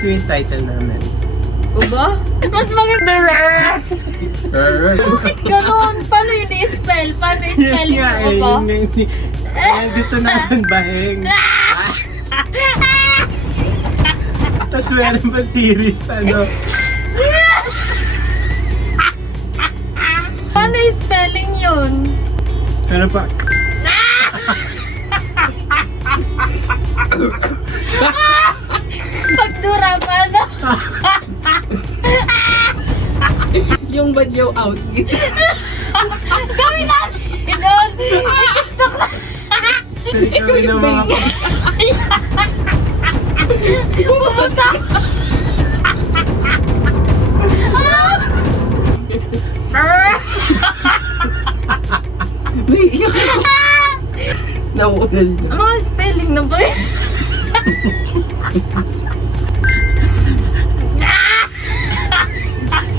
mismo yung title namin. Uba? Mas maganda. Bakit ganun? Paano yun i-spell? Paano i-spell Yun nga yung uba? yun nga yung gusto namin baheng. Tapos meron pa series, ano? Paano i-spelling yun? Ano pa? Pagdura pa, no? Yung badyaw out. Gawin natin doon! TikTok na! Kami na mga Pumunta! Nauulan na. Ano ang spelling ng ba?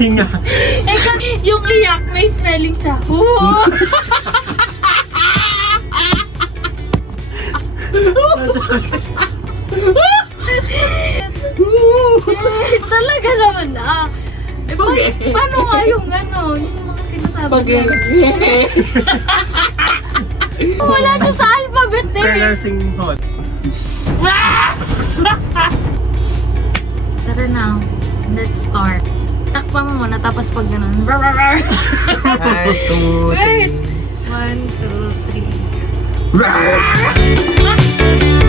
hinga. Yung iyak, may spelling siya. Talaga naman ah. Paano nga yung ano, yung mga sinasabi Pag- Wala siya sa alphabet eh. Stressing hot. Tara na, let's start. Takpan mo muna, tapos pag ganun. 1, 2, Wait! 1, 2, 3.